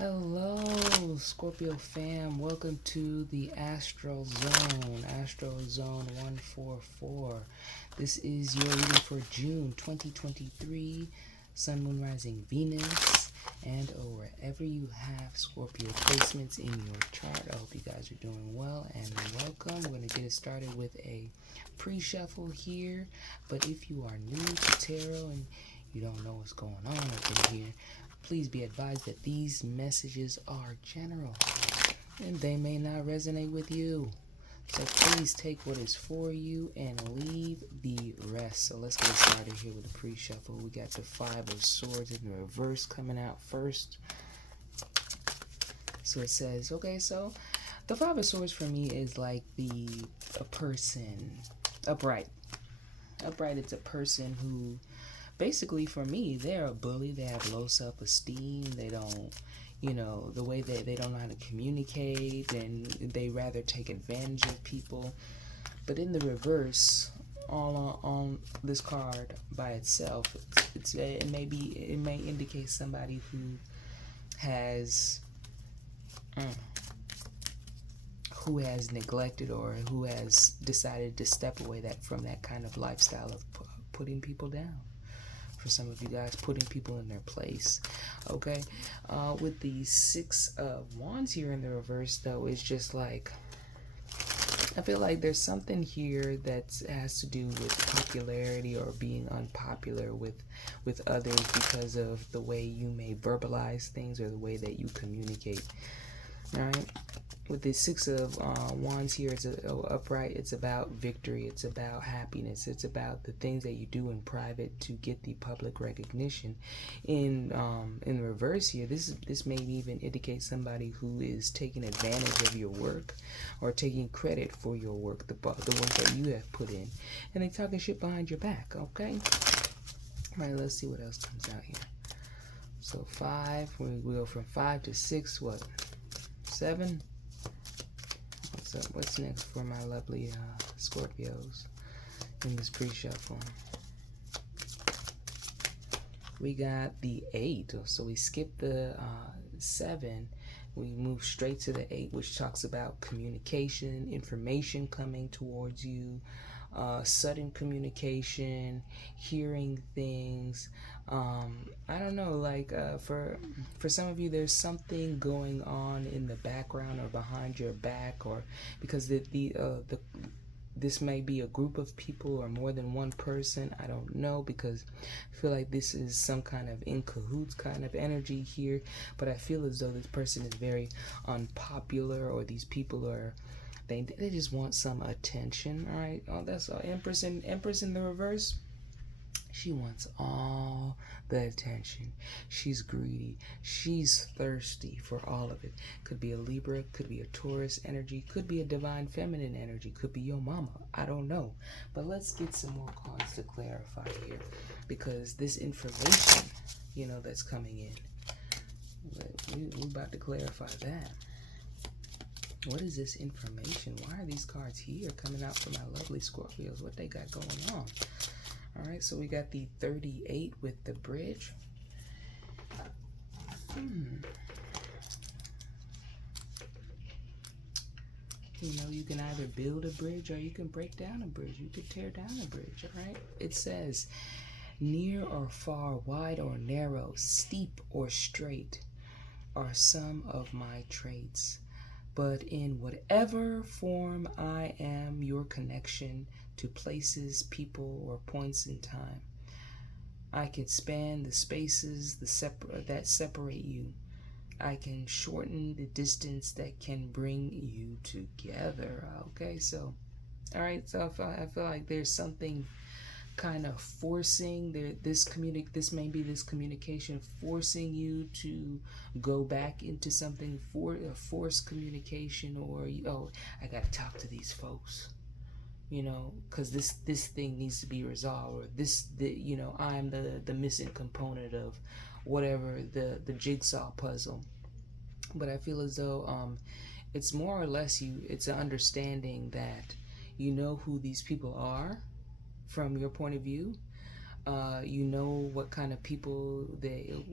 Hello, Scorpio fam. Welcome to the Astral Zone 144. This is your reading for June 2023, Sun, Moon, Rising, Venus, and wherever you have Scorpio placements in your chart. I hope you guys are doing well and welcome. We're going to get it started with a pre-shuffle here, but if you are new to tarot and you don't know what's going on up in here, please be advised that these messages are general and they may not resonate with you. So please take what is for you and leave the rest. So let's get started here with the pre-shuffle. We got the Five of Swords in the reverse coming out first. So it says, okay, so the Five of Swords for me is like a person upright. Upright, it's a person who basically, for me, they're a bully. They have low self-esteem. They don't, the way that they don't know how to communicate, and they rather take advantage of people. But in the reverse, all on this card by itself, it may indicate somebody who has neglected or who has decided to step away from that kind of lifestyle of putting people down. For some of you guys, putting people in their place. Okay, with the Six of Wands here in the reverse, though, it's just like, I feel like there's something here that has to do with popularity or being unpopular with others because of the way you may verbalize things or the way that you communicate. All right. With the Six of Wands here, it's upright. It's about victory. It's about happiness. It's about the things that you do in private to get the public recognition. In reverse here, this may even indicate somebody who is taking advantage of your work or taking credit for your work, the work that you have put in, and they talking shit behind your back. Okay. All right. Let's see what else comes out here. So 5. We go from 5 to 6. What? 7. What's next for my lovely Scorpios in this pre-shuffle? We got the 8. So we skipped the 7. We move straight to the 8, which talks about communication, information coming towards you, sudden communication, hearing things. I don't know, like for some of you, there's something going on in the background or behind your back, or because this may be a group of people or more than one person. I don't know, because I feel like this is some kind of in cahoots kind of energy here, but I feel as though this person is very unpopular, or these people are they just want some attention. All right. Oh, that's all. Empress in the reverse. She wants all the attention. She's greedy. She's thirsty for all of it. Could be a Libra, could be a Taurus energy, could be a divine feminine energy, could be your mama. I don't know. But let's get some more cards to clarify here, because this information, that's coming in, we're about to clarify that. What is this information? Why are these cards here coming out for my lovely Scorpios? What they got going on? All right, so we got the 38 with the bridge. You can either build a bridge or you can break down a bridge. You could tear down a bridge, all right? It says, near or far, wide or narrow, steep or straight are some of my traits. But in whatever form I am your connection to places, people, or points in time, I can span the spaces that separate you. I can shorten the distance that can bring you together. Okay, so, all right, so I feel like there's something kind of forcing this communication forcing you to go back into something, for a forced communication, or I gotta talk to these folks, because this thing needs to be resolved, or I'm the missing component of whatever the jigsaw puzzle. But I feel as though it's more or less it's an understanding that you know who these people are from your point of view, You know what kind of people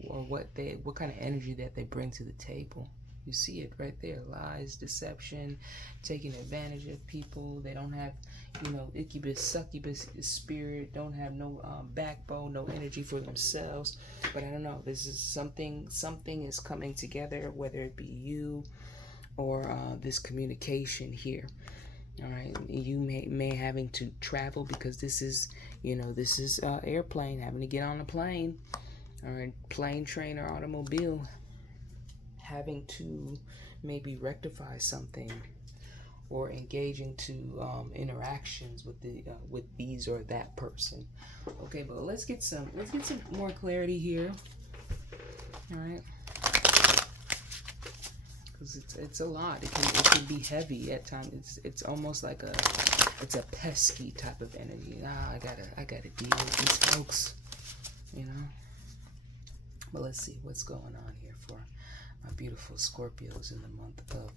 what kind of energy that they bring to the table. You see it right there: lies, deception, taking advantage of people. They don't have, incubus, succubus spirit. Don't have no backbone, no energy for themselves. But I don't know. This is something. Something is coming together, whether it be you or this communication here. All right, you may having to travel because this is, this is airplane, having to get on a plane, all right, plane, train, or automobile, having to maybe rectify something or engaging to interactions with with these or that person. Okay, but let's get some more clarity here. All right, because it's a lot. It can be heavy at times. It's almost like it's a pesky type of energy. I gotta deal with these folks, you know. But let's see what's going on here for my beautiful Scorpios in the month of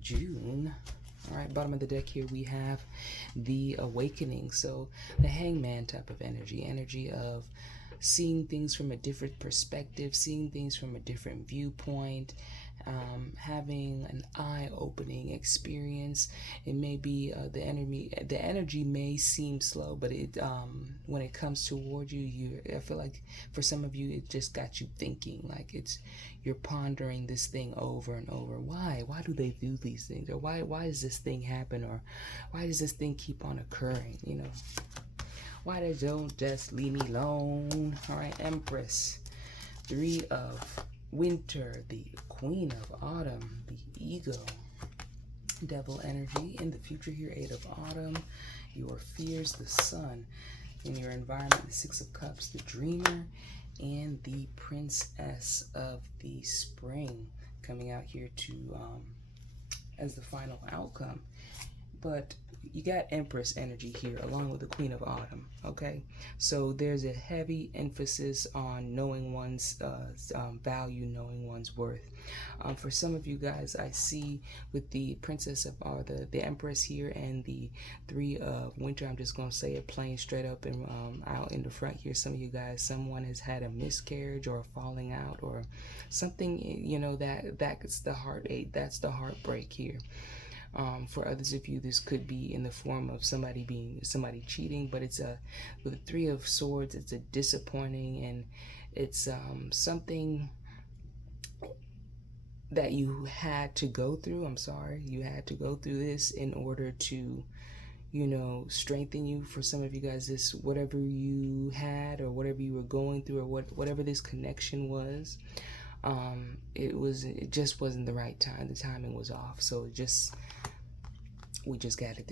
June. All right, bottom of the deck here we have the Awakening. So the Hangman type of energy of seeing things from a different perspective, seeing things from a different viewpoint, having an eye-opening experience. It may be the energy may seem slow, but it when it comes toward you, I feel like for some of you it just got you thinking. Like you're pondering this thing over and over. Why do they do these things? Or why does this thing happen? Or why does this thing keep on occurring? Why they don't just leave me alone? All right, Empress, 3 of Winter, the Queen of Autumn, the Ego, Devil energy in the future here, 8 of Autumn, your fears, the Sun, in your environment, the 6 of Cups, the Dreamer, and the Princess of the Spring coming out here to as the final outcome. But you got Empress energy here along with the Queen of Autumn. Okay, so there's a heavy emphasis on knowing one's value, knowing one's worth. For some of you guys, I see with the Princess of the Empress here and the 3 of Winter, I'm just gonna say it plain straight up and out in the front here. Some of you guys, someone has had a miscarriage or a falling out or something, that's the heartache, that's the heartbreak here. For others of you, this could be in the form of somebody cheating, but with the 3 of Swords, it's a disappointing, and it's something that you had to go through. I'm sorry, you had to go through this in order to, strengthen you. For some of you guys, this, whatever you had or whatever you were going through or whatever this connection was, it just wasn't the right time. The timing was off. So we just got it.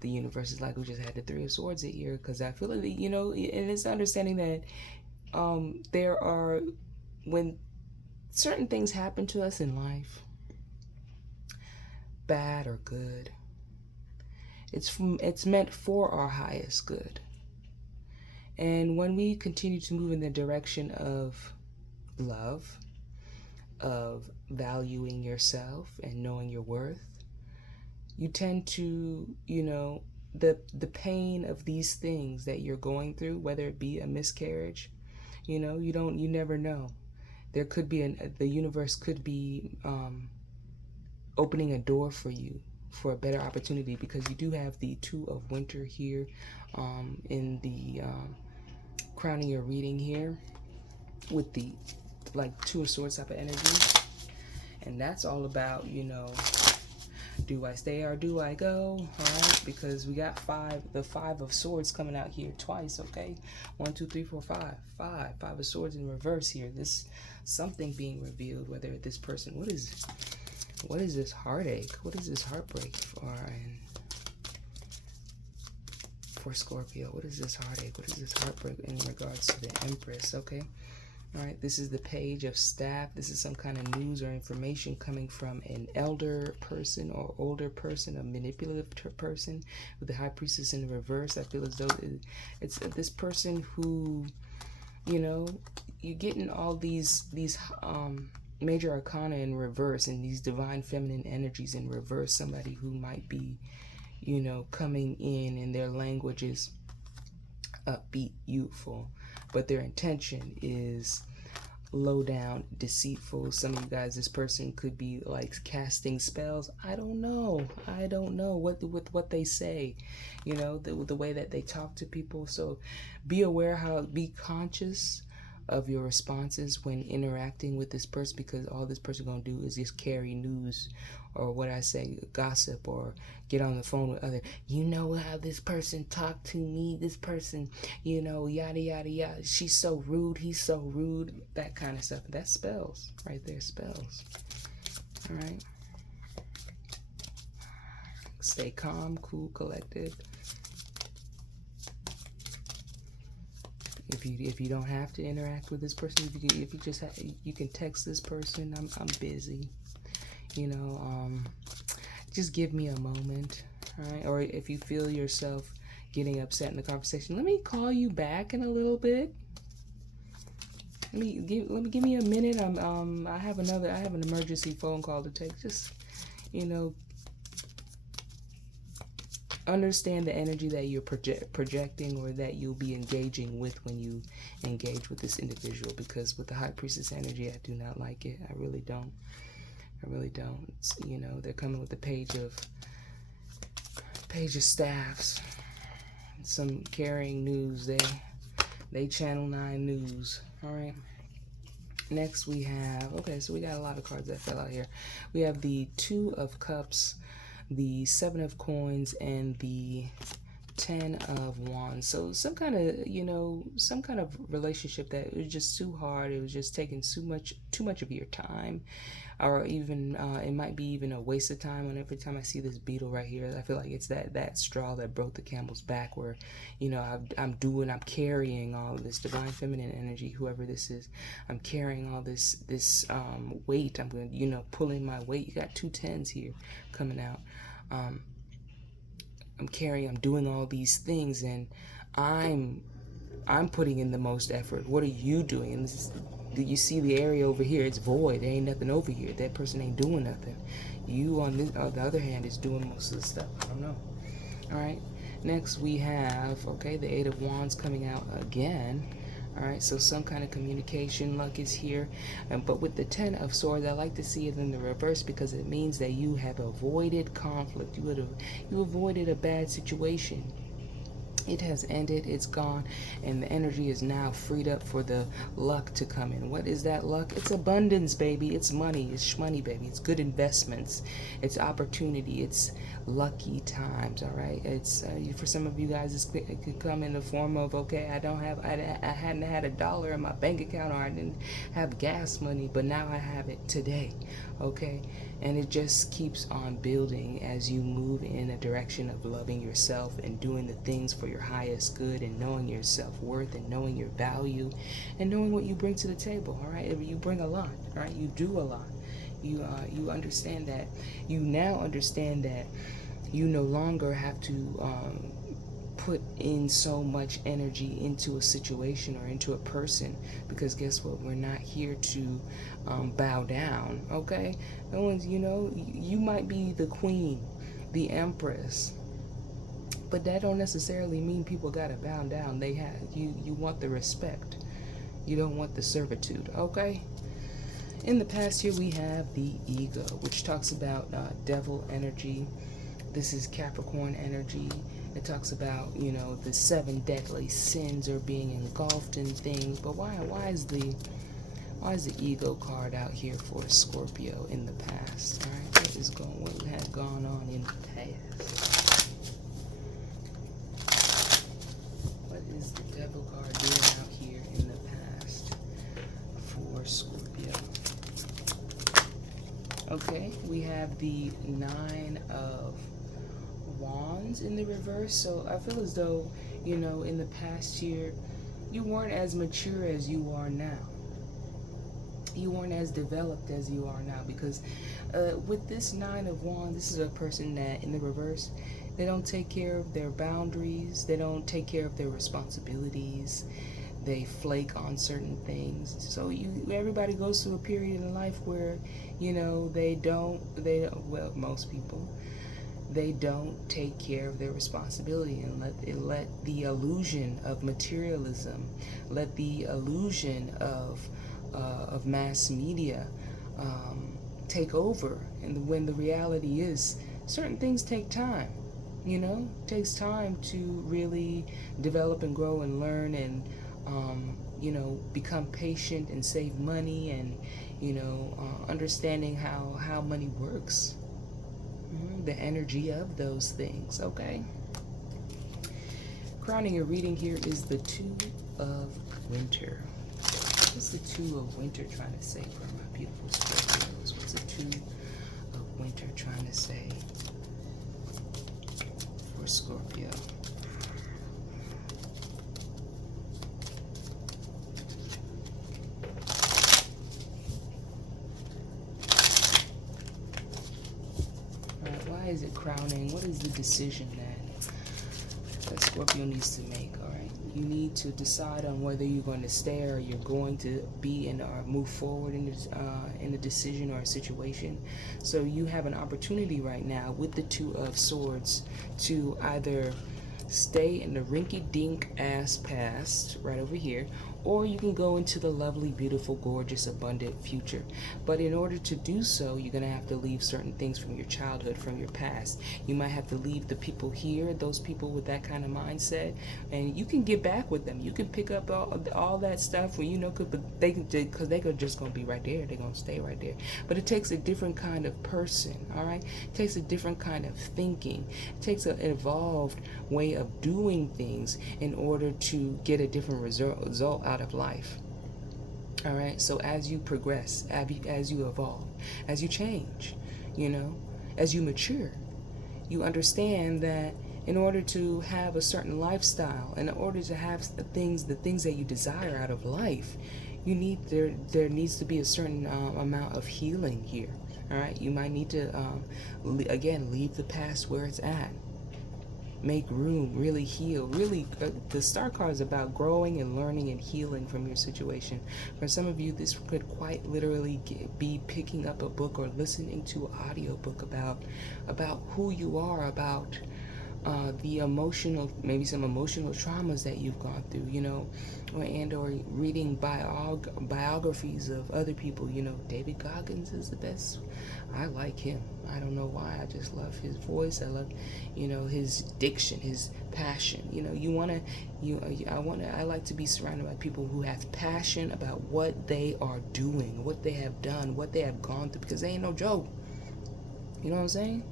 The universe is like, we just had the 3 of Swords here, because I feel like, and it's understanding that there are, when certain things happen to us in life, bad or good, it's meant for our highest good. And when we continue to move in the direction of love, of valuing yourself and knowing your worth, you tend to, the pain of these things that you're going through, whether it be a miscarriage, you never know. There could be the universe could be opening a door for you for a better opportunity, because you do have the 2 of Winter here in the crowning your reading here with the 2 of Swords type of energy. And that's all about, do I stay or do I go? All right, because we got the 5 of Swords coming out here twice. Okay, 1, 2, 3, 4, 5, 5 of Swords in reverse here. This something being revealed. Whether this person, what is this heartache? What is this heartbreak for Scorpio? What is this heartache? What is this heartbreak in regards to the Empress? Okay. All right, this is the Page of Staff. This is some kind of news or information coming from an elder person or older person, a manipulative person, with the High Priestess in the reverse. I feel as though it's this person who, you're getting all these major arcana in reverse and these divine feminine energies in reverse. Somebody who might be, coming in their language is upbeat, youthful. but their intention is low down, deceitful. Some of you guys, this person could be like casting spells. I don't know what with what they say, you know, the way that they talk to people. So be aware, be conscious of your responses when interacting with this person, because all this person gonna do is just carry news, or what I say, gossip, or get on the phone with other, you know how this person talked to me, this person, you know, yada yada yada, she's so rude, he's so rude, that kind of stuff. That's spells right there, spells. All right, stay calm, cool, collected. If you don't have to interact with this person, if you just you can text this person, I'm busy, you know, just give me a moment. All right, or if you feel yourself getting upset in the conversation, let me call you back in a little bit. Give me a minute. I have an emergency phone call to take. Just, you know, understand the energy that you're projecting, or that you'll be engaging with when you engage with this individual, because with the High Priestess energy, I do not like it. I really don't. It's, you know, they're coming with the page of staffs, some carrying news. They channel 9 news. All right, next we have, okay, so we got a lot of cards that fell out here. We have the 2 of Cups, the 7 of Coins, and the 10 of Wands. So some kind of, you know, some kind of relationship that was just too hard. It was just taking too much of your time, or even it might be even a waste of time. And every time I see this beetle right here, I feel like it's that straw that broke the camel's back, where, you know, I'm carrying all of this divine feminine energy, whoever this is. I'm carrying all this weight. I'm going to, you know, pulling my weight. You got 2 10s here coming out. I'm doing all these things, and I'm putting in the most effort. What are you doing? And you see the area over here, it's void. There ain't nothing over here. That person ain't doing nothing. You on the other hand is doing most of the stuff. I don't know. All right, next we have, okay, the 8 of Wands coming out again. All right, so some kind of communication luck is here. But with the 10 of Swords, I like to see it in the reverse, because it means that you have avoided conflict. You avoided a bad situation. It has ended, it's gone, and the energy is now freed up for the luck to come in. What is that luck? It's abundance, baby. It's money. It's shmoney, baby. It's good investments. It's opportunity. It's lucky times, all right? It's for some of you guys, it could come in the form of, okay, I hadn't had $1 in my bank account, or I didn't have gas money, but now I have it today, okay? And it just keeps on building as you move in a direction of loving yourself and doing the things for your highest good, and knowing your self-worth, and knowing your value, and knowing what you bring to the table, all right? You bring a lot, all right? You do a lot. You understand that. You now understand that you no longer have to put in so much energy into a situation or into a person, because guess what? We're not here to bow down, okay? No one's, you know, you might be the queen, the empress, but that don't necessarily mean people gotta bow down. They have you want the respect. You don't want the servitude, okay? In the past here we have the ego, which talks about devil energy. This is Capricorn energy. It talks about, you know, the 7 deadly sins are being engulfed in things. But why is the ego card out here for Scorpio in the past? All right, what has gone on in the past? What is the devil card doing out here in the past for Scorpio? Okay, we have the 9 of Wands in the reverse. So I feel as though, you know, in the past year, you weren't as mature as you are now. You weren't as developed as you are now, because with this 9 of Wands, this is a person that, in the reverse, they don't take care of their boundaries. They don't take care of their responsibilities. They flake on certain things. So everybody goes through a period in life where, you know, well, most people, they don't take care of their responsibility, and let the illusion of materialism, let the illusion of mass media take over. And when the reality is, certain things take time. It takes time to really develop and grow and learn and become patient and save money, and understanding how money works, the energy of those things. Okay, crowning your reading here is the Two of Winter. What's the Two of Winter trying to say for my beautiful Scorpios? What's the Two of Winter trying to say for Scorpio? Why is it crowning? What is the decision that Scorpio needs to make? All right, you need to decide on whether you're going to stay or you're going to be in or move forward in a decision or a situation. So you have an opportunity right now with the Two of Swords to either stay in the rinky-dink ass past right over here, or you can go into the lovely, beautiful, gorgeous, abundant future. But in order to do so, you're going to have to leave certain things from your childhood, from your past. You might have to leave the people here, those people with that kind of mindset, and you can get back with them. You can pick up all that stuff when because they could just going to be right there. They're going to stay right there. But it takes a different kind of person, all right? It takes a different kind of thinking. It takes an evolved way of doing things in order to get a different result out of life. All right, so as you progress, as you evolve, as you change, as you mature, you understand that in order to have a certain lifestyle, in order to have the things that you desire out of life, there needs to be a certain amount of healing here. All right, you might need to again leave the past where it's at. Make room, really heal, really. The Star card is about growing and learning and healing from your situation. For some of you, this could quite literally be picking up a book or listening to an audio book about who you are, about the emotional, maybe some emotional traumas that you've gone through, or reading biographies of other people. David Goggins is the best. I like him. I don't know why. I just love his voice. I love, his diction, his passion. I like to be surrounded by people who have passion about what they are doing, what they have done, what they have gone through, because they ain't no joke. You know what I'm saying?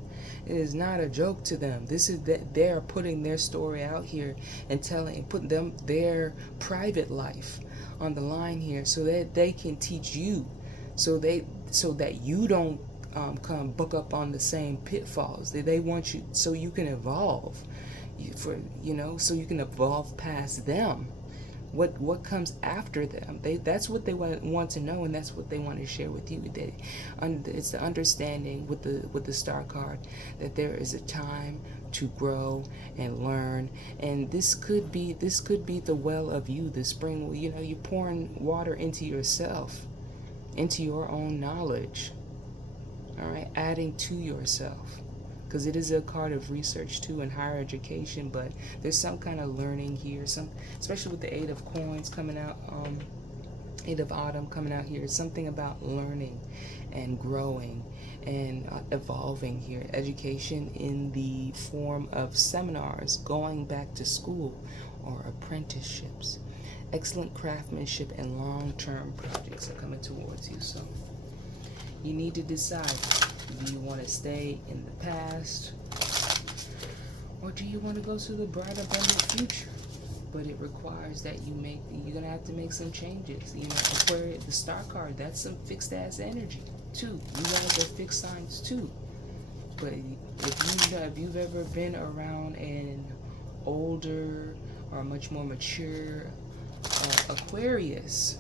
It is not a joke to them. This is that they're putting their story out here and putting them their private life on the line here, so that they can teach you, so that you don't come book up on the same pitfalls. They want you so you can evolve, so you can evolve past them. What comes after them? That's what they want to know, and that's what they want to share with you. It's the understanding with the Star card that there is a time to grow and learn, and this could be the well of you, the spring. You're pouring water into yourself, into your own knowledge. All right, adding to yourself. Because it is a card of research too and higher education, but there's some kind of learning here, especially with the Eight of Coins coming out, Eight of Autumn coming out here. It's something about learning and growing and evolving here. Education in the form of seminars, going back to school, or apprenticeships. Excellent craftsmanship and long-term projects are coming towards you. So you need to decide. Do you want to stay in the past, or do you want to go to the bright, abundant future? But it requires that you're going to have to make some changes. Aquarius, the Star card, that's some fixed ass energy too. You guys are fixed signs too. But if you've ever been around an older or much more mature Aquarius,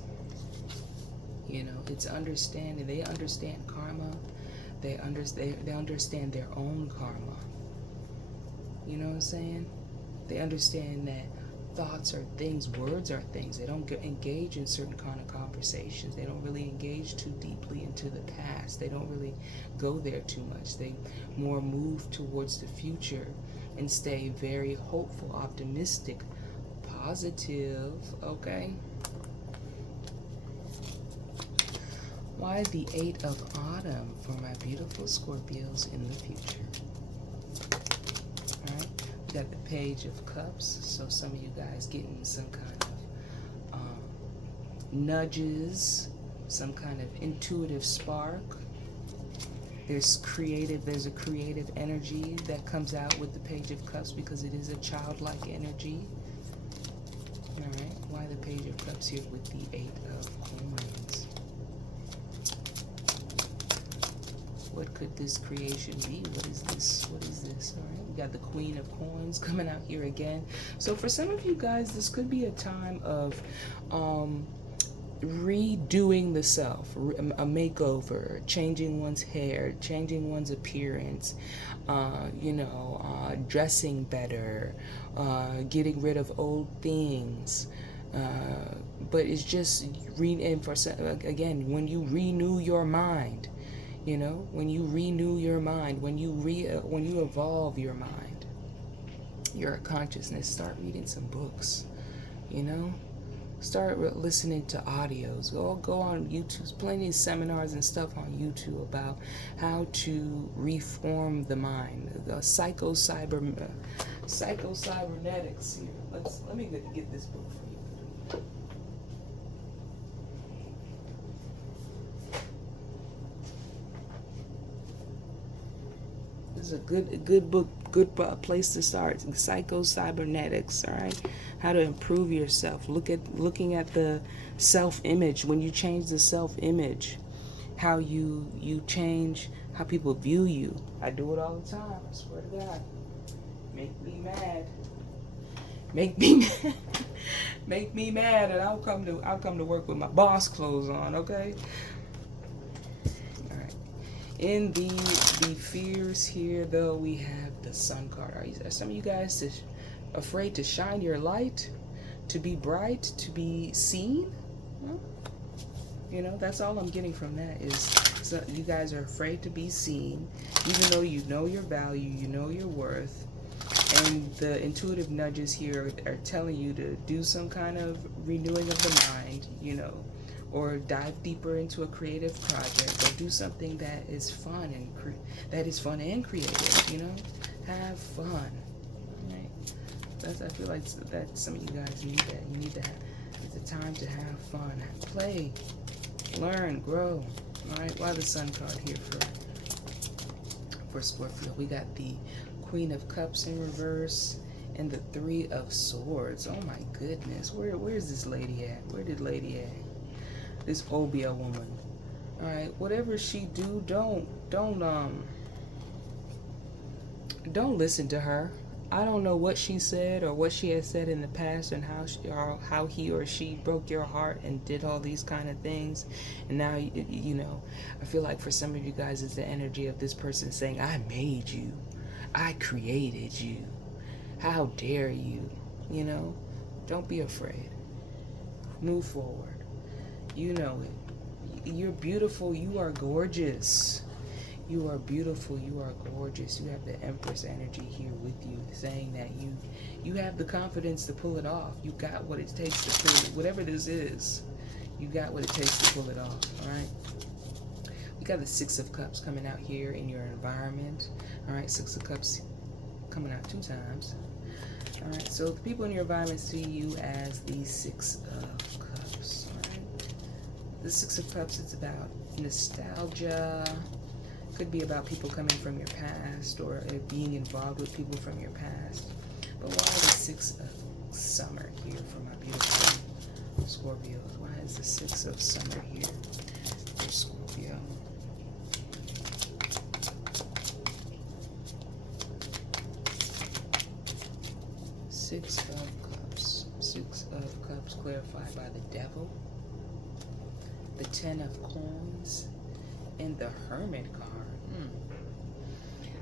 it's understanding. They understand karma. They understand their own karma. You know what I'm saying? They understand that thoughts are things, words are things. They don't engage in certain kind of conversations. They don't really engage too deeply into the past. They don't really go there too much. They more move towards the future and stay very hopeful, optimistic, positive, okay? Why the 8 of Autumn for my beautiful Scorpios in the future? All right, we got the Page of Cups. So some of you guys getting some kind of nudges, some kind of intuitive spark. There's a creative energy that comes out with the Page of Cups because it is a childlike energy. All right, why the Page of Cups here with the 8 of Coins? What could this creation be? What is this? What is this? All right, we got the Queen of Coins coming out here again. So for some of you guys, this could be a time of redoing the self, a makeover, changing one's hair, changing one's appearance, dressing better, getting rid of old things. But it's just, and for again, when you renew your mind, when you renew your mind, when you evolve your mind, your consciousness, start reading some books, start listening to audios. Go on YouTube. There's plenty of seminars and stuff on YouTube about how to reform the mind. The psycho-cybernetics here. Let me get this book for you. This is a good book, good place to start. Psycho-cybernetics, all right? How to improve yourself. Looking at the self-image. When you change the self-image, how you change how people view you. I do it all the time. I swear to God. Make me mad. Make me mad, and I'll come to work with my boss clothes on. Okay. In the fears here, though, we have the Sun card. Are some of you guys afraid to shine your light, to be bright, to be seen? Well, that's all I'm getting from that is so you guys are afraid to be seen, even though you know your value, you know your worth, and the intuitive nudges here are telling you to do some kind of renewing of the mind, or dive deeper into a creative project, or do something that is fun and creative. Have fun. All right. I feel like that some of you guys need that. You need to have. It's a time to have fun, play, learn, grow. All right. Why the Sun card here for Scorpio? We got the Queen of Cups in reverse and the 3 of Swords. Oh my goodness. Where's this lady at? Where did lady at? This Obia woman. All right, whatever she do, don't listen to her. I don't know what she said or what she has said in the past, and how he or she broke your heart and did all these kind of things. And now I feel like for some of you guys, it's the energy of this person saying, "I made you, I created you. How dare you?" Don't be afraid. Move forward. You know it. You're beautiful. You are gorgeous. You are beautiful. You are gorgeous. You have the Empress energy here with you, saying that you have the confidence to pull it off. You got what it takes to pull it. Whatever this is, you got what it takes to pull it off. All right. We got the 6 of Cups coming out here in your environment. All right. 6 of Cups coming out 2 times. All right. So the people in your environment see you as the 6 of Cups. The 6 of Cups, it's about nostalgia. Could be about people coming from your past, or being involved with people from your past. But why the 6 of Summer here for my beautiful Scorpios? Why is the 6 of Summer here for Scorpio? Six of Cups. 6 of Cups clarified by the Devil, the 10 of Coins, and the Hermit card.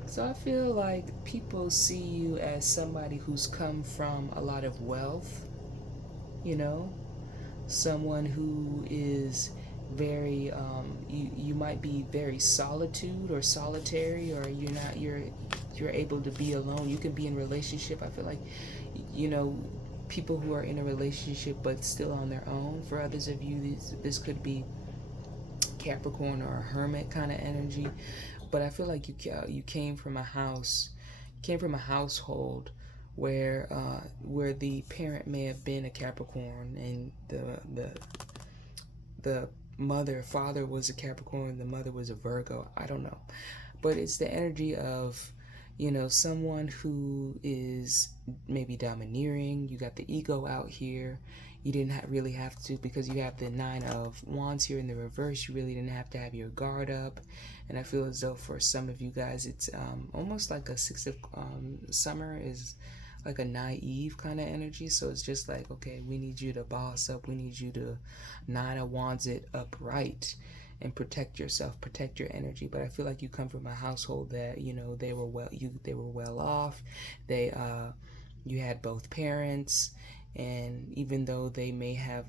So I feel like people see you as somebody who's come from a lot of wealth, you know, someone who is very you might be very solitude or solitary, or you're able to be alone. You can be in relationship. I feel like, you know, people who are in a relationship but still on their own. For others of you, this could be Capricorn or a hermit kind of energy. But I feel like you came from a household where the parent may have been a Capricorn, and the father was a Capricorn, the mother was a Virgo. I don't know, but it's the energy of, you know, someone who is maybe domineering. You got the ego out here. You didn't really have to, because you have the Nine of Wands here in the reverse. You really didn't have to have your guard up. And I feel as though for some of you guys, it's almost like a Six of Summer is like a naive kind of energy. So it's just like, okay, we need you to boss up. We need you to Nine of Wands it upright and protect yourself, protect your energy. But I feel like you come from a household that, you know, they were well off. You had both parents, and even though they may have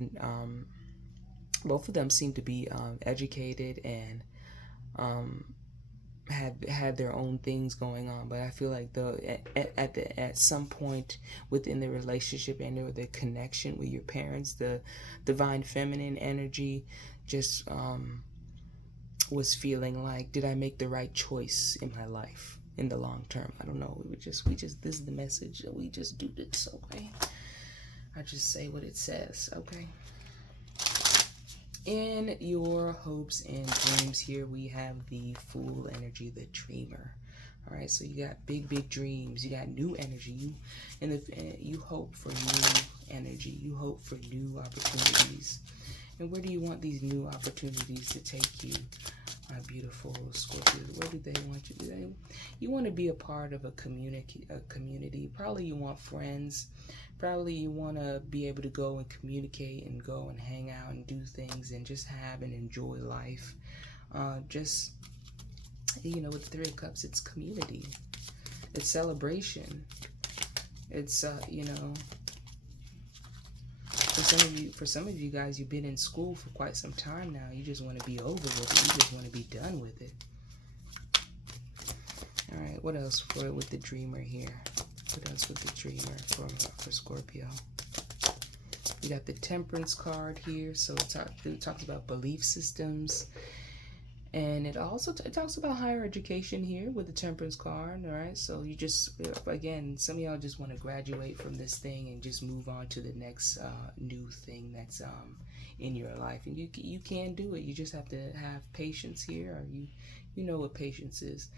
both of them seem to be educated and had their own things going on. But I feel like at some point within the relationship and or the connection with your parents, the divine feminine energy just was feeling like, did I make the right choice in my life in the long term? I don't know. We just this is the message that we just do this. Okay, I just say what it says. Okay. In your hopes and dreams, here we have the Fool energy, the dreamer. All right, so you got big dreams. You got new energy. You hope for new energy. You hope for new opportunities. And where do you want these new opportunities to take you, my beautiful Scorpio? Where do they want you to do? You want to be a part of a community. Probably you want friends. Probably you want to be able to go and communicate and go and hang out and do things and just have and enjoy life. Just, you know, with the Three of Cups, it's community. It's celebration. It's, you know, for some of you guys, you've been in school for quite some time now. You just want to be over with it. You just want to be done with it. All right, what else with the dreamer here? What else with the dreamer for Scorpio? We got the Temperance card here, so it talks about belief systems, and it also talks about higher education here with the Temperance card. All right, so you just, again, some of y'all just want to graduate from this thing and just move on to the next new thing that's in your life, and you can do it. You just have to have patience here, or you know what patience is.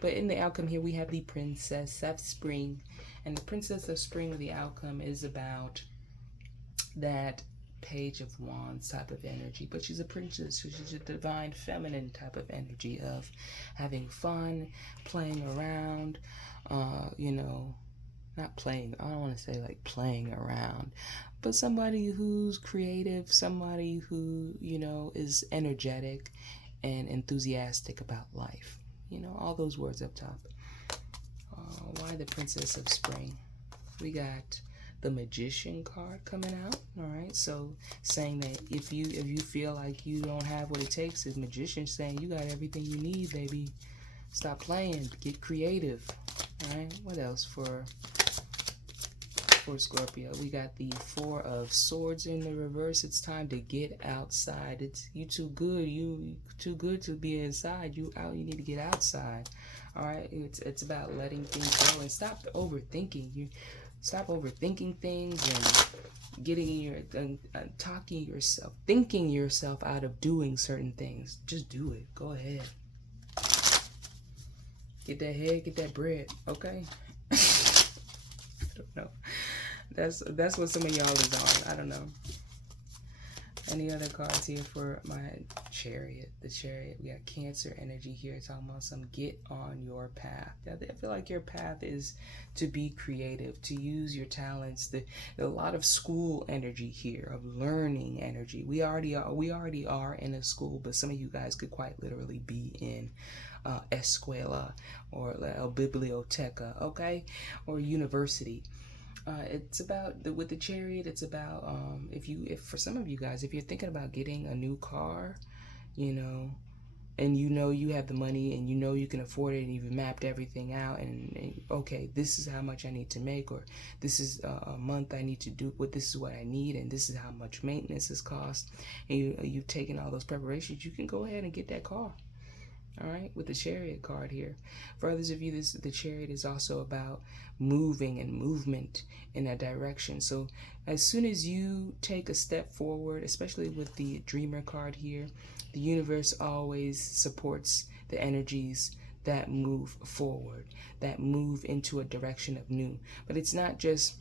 But in the outcome here, we have the Princess of Spring. And the Princess of Spring with the outcome is about that Page of Wands type of energy. But she's a princess, so she's a divine feminine type of energy of having fun, playing around, you know, not playing, I don't want to say like playing around, but somebody who's creative, somebody who, you know, is energetic and enthusiastic about life. You know, all those words up top. Why the Princess of Spring? We got the Magician card coming out. All right, so saying that if you feel like you don't have what it takes, the Magician saying you got everything you need, baby. Stop playing, get creative. All right, what else for Scorpio? We got the Four of Swords in the reverse. It's time to get outside. It's you too too good to be inside. You need to get outside. All right, it's about letting things go and stop overthinking. Stop overthinking things and getting thinking yourself out of doing certain things. Just do it. Go ahead. Get that head, get that bread. Okay. I don't know. That's what some of y'all is on. I don't know. Any other cards here for my Chariot? The Chariot. We got Cancer energy here talking about some get on your path. I feel like your path is to be creative, to use your talents. A lot of school energy here, of learning energy. We already are in a school, but some of you guys could quite literally be in escuela or biblioteca, okay, or university. It's about with the Chariot. It's about if for some of you guys, if you're thinking about getting a new car, you know, and you know you have the money and you know you can afford it and you've mapped everything out and okay, this is how much I need to make, or this is a month I need to do, but this is what I need and this is how much maintenance is cost, and you've taken all those preparations, you can go ahead and get that car. All right, with the Chariot card here. For others of you, the Chariot is also about moving and movement in a direction. So as soon as you take a step forward, especially with the Dreamer card here, the universe always supports the energies that move forward, that move into a direction of new. But it's not just,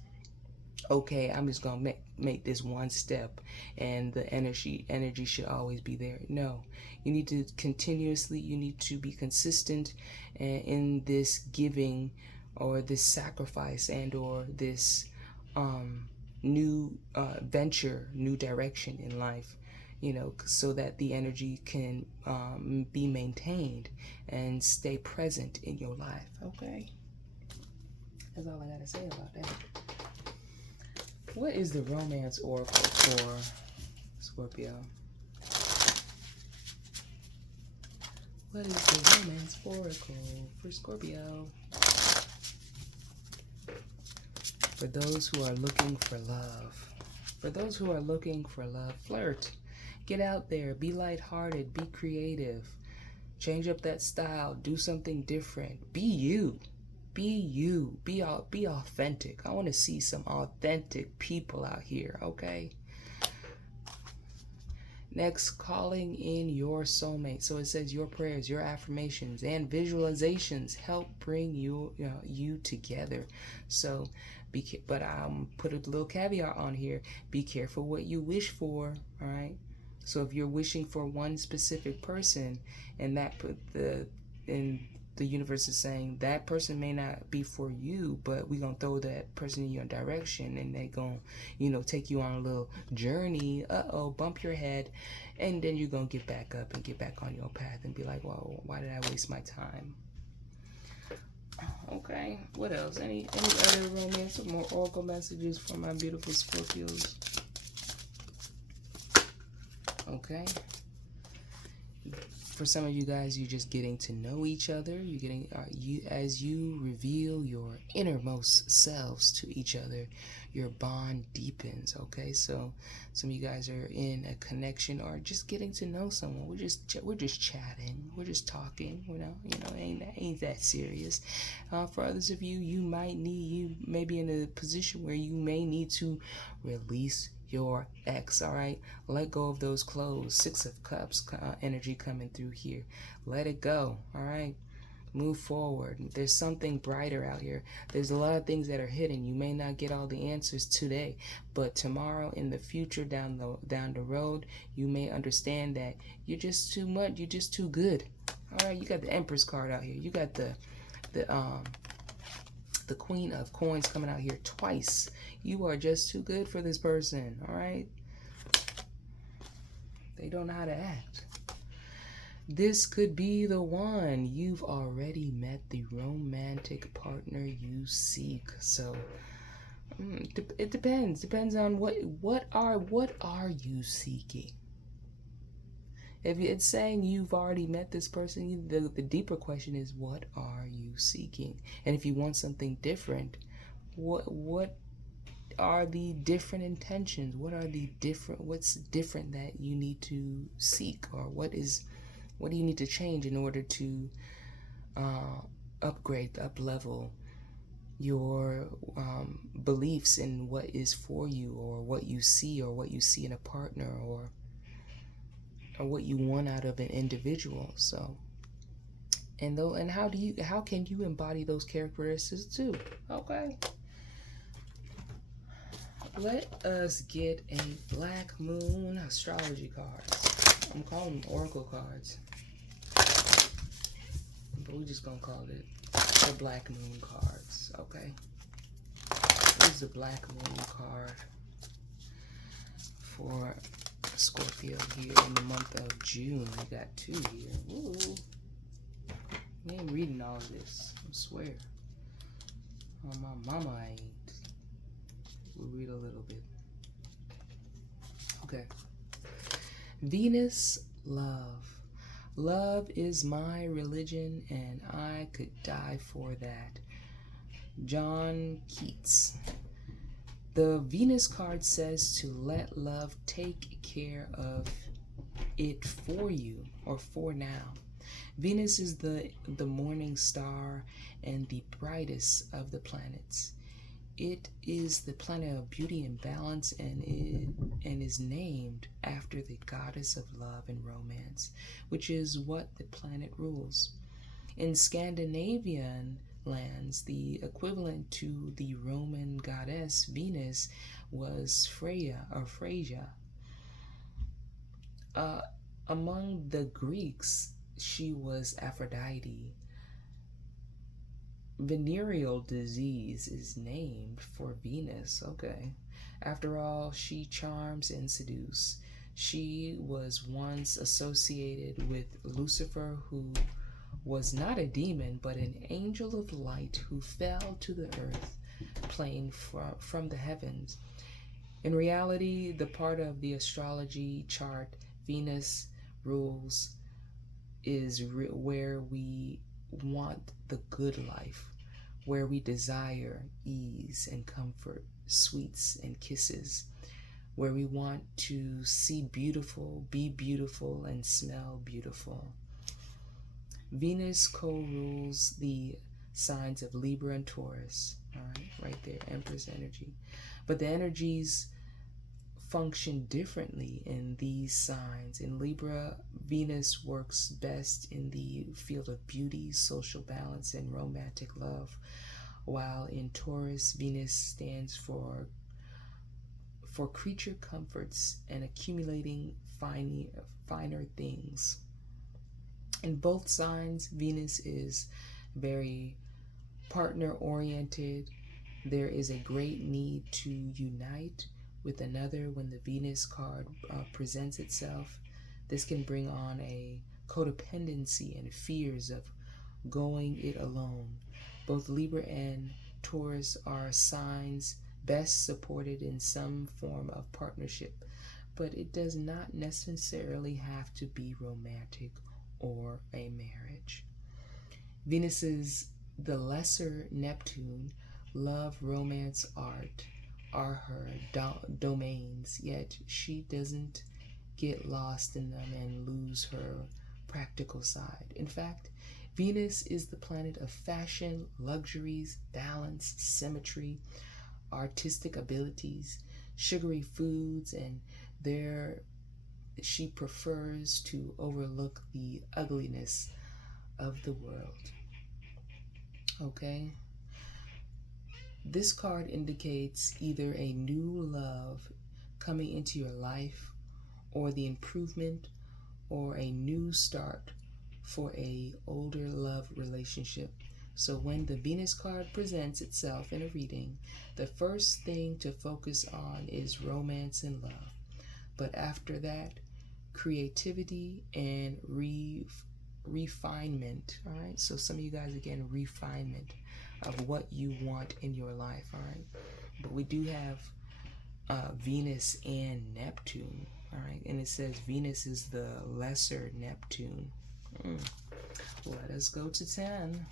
okay, I'm just gonna make this one step and the energy should always be there. No, you need to continuously, you need to be consistent in this giving or this sacrifice and or this new venture, new direction in life, you know, so that the energy can be maintained and stay present in your life. Okay, that's all I gotta say about that. What is the romance oracle for Scorpio? What is the romance oracle for Scorpio? For those who are looking for love. For those who are looking for love, flirt. Get out there. Be lighthearted. Be creative. Change up that style. Do something different. Be you. Be you. Be authentic. I want to see some authentic people out here, okay? Next, calling in your soulmate. So it says your prayers, your affirmations, and visualizations help bring you together. So, but I'm put a little caveat on here. Be careful what you wish for. All right. So if you're wishing for one specific person, and the universe is saying that person may not be for you, but we're going to throw that person in your direction and they're going to, take you on a little journey. Bump your head. And then you're going to get back up and get back on your path and be like, well, why did I waste my time? Okay. What else? Any other romance or more oracle messages for my beautiful Scorpios? Okay. For some of you guys, you're just getting to know each other. You're getting as you reveal your innermost selves to each other, your bond deepens. Okay, so some of you guys are in a connection or just getting to know someone. We're just chatting. We're just talking. Ain't that serious. For others of you, you may be in a position where you may need to release your ex. All right, let go of those clothes. 6 of Cups energy coming through here. Let it go. All right, move forward. There's something brighter out here. There's a lot of things that are hidden. You may not get all the answers today, but tomorrow, in the future, down the road, you may understand that you're just too much. You're just too good. All right, you got the Empress card out here. You got the Queen of Coins coming out here twice. You are just too good for this person, all right? They don't know how to act. This could be the one. You've already met the romantic partner you seek. So it depends. Depends on what are you seeking? If it's saying you've already met this person, the deeper question is, what are you seeking? And if you want something different, what are the different intentions? What's different that you need to seek? Or what do you need to change in order to upgrade, up-level your beliefs in what is for you, or what you see in a partner, or what you want out of an individual. So, and how can you embody those characteristics too? Okay. Let us get a Black Moon astrology cards. I'm calling them oracle cards, but we're just gonna call it the Black Moon cards. Okay. This is the Black Moon card for Scorpio here in the month of June. We got 2 here. Ooh. I ain't reading all of this, I swear. Oh, my mama, I ain't. We'll read a little bit. Okay. Venus, love. Love is my religion, and I could die for that. John Keats. The Venus card says to let love take care of it for you, or for now. Venus is the morning star and the brightest of the planets. It is the planet of beauty and balance, and is named after the goddess of love and romance, which is what the planet rules. In Scandinavian lands, the equivalent to the Roman goddess Venus was Freya or Freyja. Among the Greeks, she was Aphrodite. Venereal disease is named for Venus. Okay. After all, she charms and seduces. She was once associated with Lucifer, who was not a demon, but an angel of light who fell to the earth plane from the heavens. In reality, the part of the astrology chart Venus rules is where we want the good life, where we desire ease and comfort, sweets and kisses, where we want to see beautiful, be beautiful, and smell beautiful. Venus co-rules the signs of Libra and Taurus. All right there, Empress energy. But the energies function differently in these signs. In Libra, Venus works best in the field of beauty, social balance, and romantic love, while in Taurus, Venus stands for creature comforts and accumulating finer things. In both signs, Venus is very partner-oriented. There is a great need to unite with another when the Venus card presents itself. This can bring on a codependency and fears of going it alone. Both Libra and Taurus are signs best supported in some form of partnership, but it does not necessarily have to be romantic or a marriage. Venus is the lesser Neptune. Love, romance, art are her domains, yet she doesn't get lost in them and lose her practical side. In fact, Venus is the planet of fashion, luxuries, balance, symmetry, artistic abilities, sugary foods, and she prefers to overlook the ugliness of the world. Okay? This card indicates either a new love coming into your life, or the improvement or a new start for a older love relationship. So when the Venus card presents itself in a reading, the first thing to focus on is romance and love. But after that, creativity and refinement. All right, so some of you guys, again, refinement of what you want in your life. All right, but we do have Venus and Neptune. All right, and it says Venus is the lesser Neptune. Let us go to 10.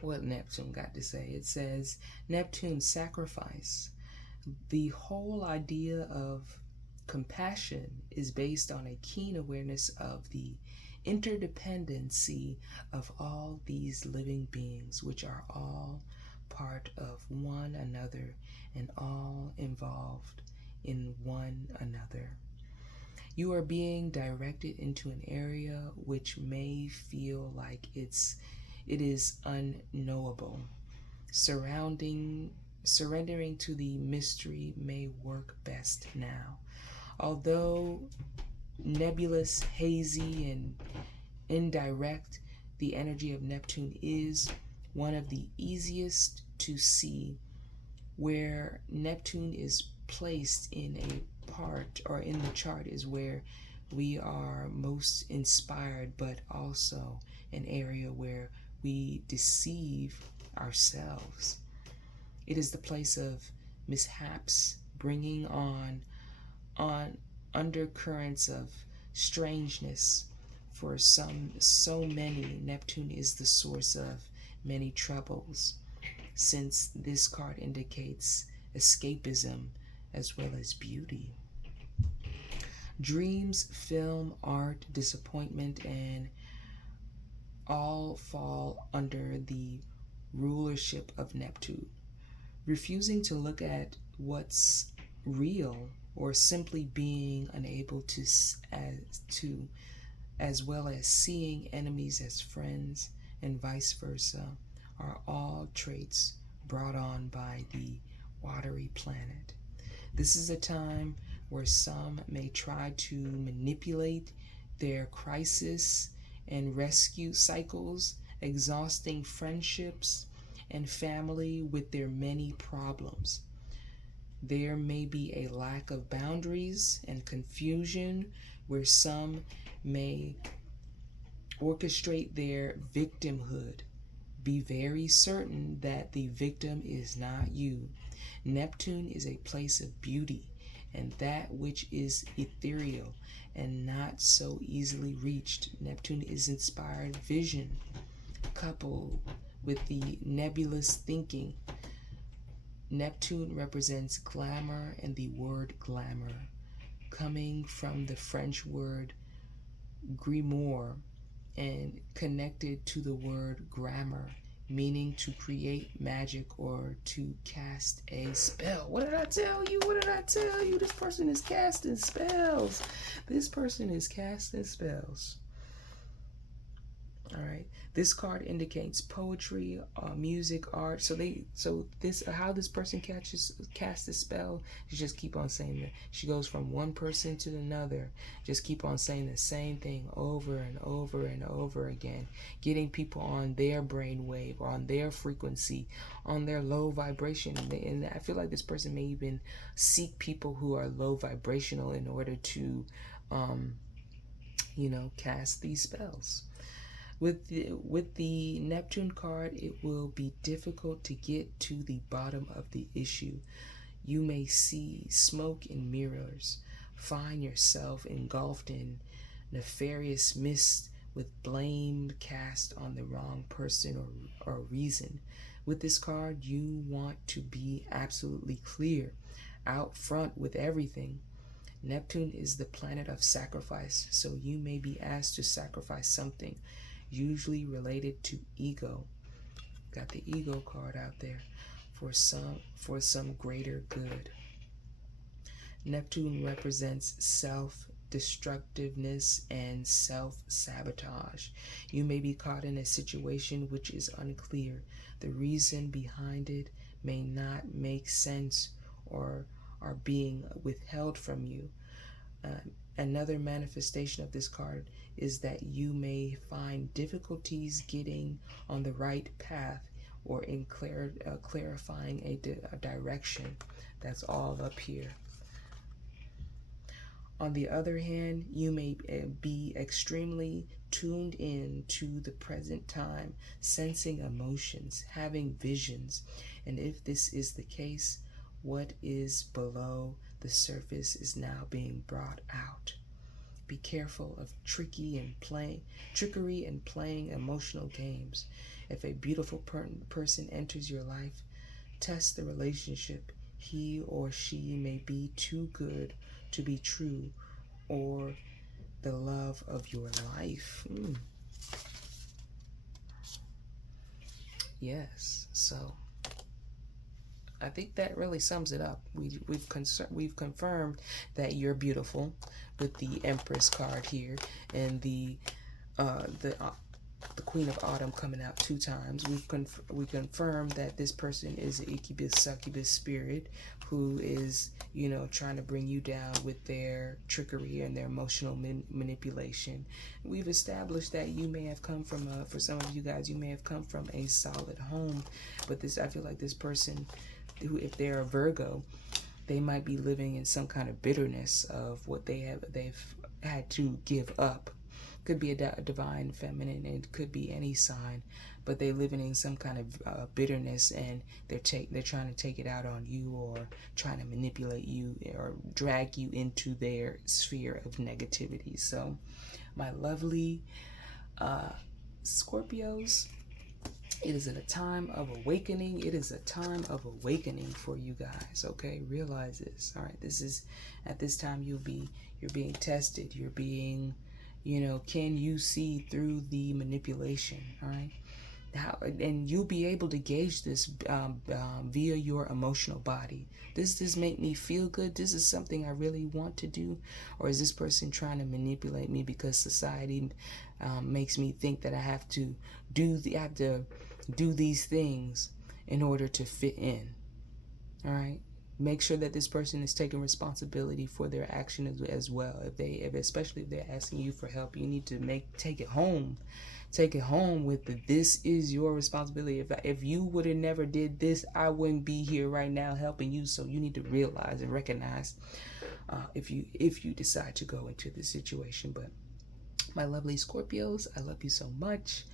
What Neptune got to say? It says, Neptune, sacrifice. The whole idea of compassion is based on a keen awareness of the interdependency of all these living beings, which are all part of one another and all involved in one another. You are being directed into an area which may feel like it is unknowable. Surrendering to the mystery may work best now. Although nebulous, hazy, and indirect, the energy of Neptune is one of the easiest to see. Where Neptune is placed in a part or in the chart is where we are most inspired, but also an area where we deceive ourselves. It is the place of mishaps, bringing on undercurrents of strangeness. For so many, Neptune is the source of many troubles, since this card indicates escapism as well as beauty. Dreams, film, art, disappointment, and all fall under the rulership of Neptune. Refusing to look at what's real, or simply being unable to as well as seeing enemies as friends and vice versa, are all traits brought on by the watery planet. This is a time where some may try to manipulate their crisis and rescue cycles, exhausting friendships and family with their many problems. There may be a lack of boundaries and confusion where some may orchestrate their victimhood. Be very certain that the victim is not you. Neptune is a place of beauty and that which is ethereal and not so easily reached. Neptune is inspired vision coupled with the nebulous thinking. Neptune represents glamour and the word glamour, coming from the French word grimoire and connected to the word grammar, meaning to create magic or to cast a spell. What did I tell you? What did I tell you? This person is casting spells. This person is casting spells. All right. This card indicates poetry, music, art. How this person casts a spell. You just keep on saying that. She goes from one person to another. Just keep on saying the same thing over and over and over again, getting people on their brainwave, on their frequency, on their low vibration. And I feel like this person may even seek people who are low vibrational in order to, cast these spells. With the Neptune card, it will be difficult to get to the bottom of the issue. You may see smoke in mirrors, find yourself engulfed in nefarious mist with blame cast on the wrong person or reason. With this card, you want to be absolutely clear, out front with everything. Neptune is the planet of sacrifice, so you may be asked to sacrifice something, usually related to ego. Got the ego card out there for some greater good. Neptune represents self-destructiveness and self-sabotage. You may be caught in a situation which is unclear. The reason behind it may not make sense or are being withheld from you. Another manifestation of this card is that you may find difficulties getting on the right path or in clarifying a direction. That's all up here. On the other hand, you may be extremely tuned in to the present time, sensing emotions, having visions. And if this is the case, what is below the surface is now being brought out. Be careful of trickery and playing emotional games. If a beautiful person enters your life, test the relationship. He or she may be too good to be true, or the love of your life. Yes, so I think that really sums it up. We've confirmed that you're beautiful with the Empress card here, and the Queen of Autumn coming out 2 times. We confirmed that this person is an incubus succubus spirit who is trying to bring you down with their trickery and their emotional manipulation. We've established that you may have come from for some of you guys, you may have come from a solid home, but I feel like this person, who, if they're a Virgo, they might be living in some kind of bitterness of what they've had to give up. Could be a divine feminine. It could be any sign, but they're living in some kind of bitterness, and they're trying to take it out on you, or trying to manipulate you, or drag you into their sphere of negativity. So, my lovely Scorpios, it is a time of awakening. It is a time of awakening for you guys. Okay, realize this. All right, this is at this time you're being tested. You're being, can you see through the manipulation? All right. And you'll be able to gauge this via your emotional body. Does this make me feel good? This is something I really want to do, or is this person trying to manipulate me because society makes me think that I have to do these things in order to fit in? All right. Make sure that this person is taking responsibility for their action as well. Especially if they're asking you for help, you need to take it home. Take it home with this is your responsibility. If you would have never did this, I wouldn't be here right now helping you. So you need to realize and recognize if you decide to go into this situation. But my lovely Scorpios, I love you so much.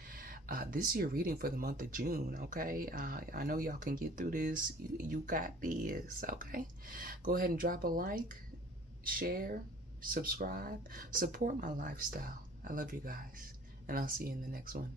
This is your reading for the month of June, okay? I know y'all can get through this. You got this, okay? Go ahead and drop a like, share, subscribe, support my lifestyle. I love you guys, and I'll see you in the next one.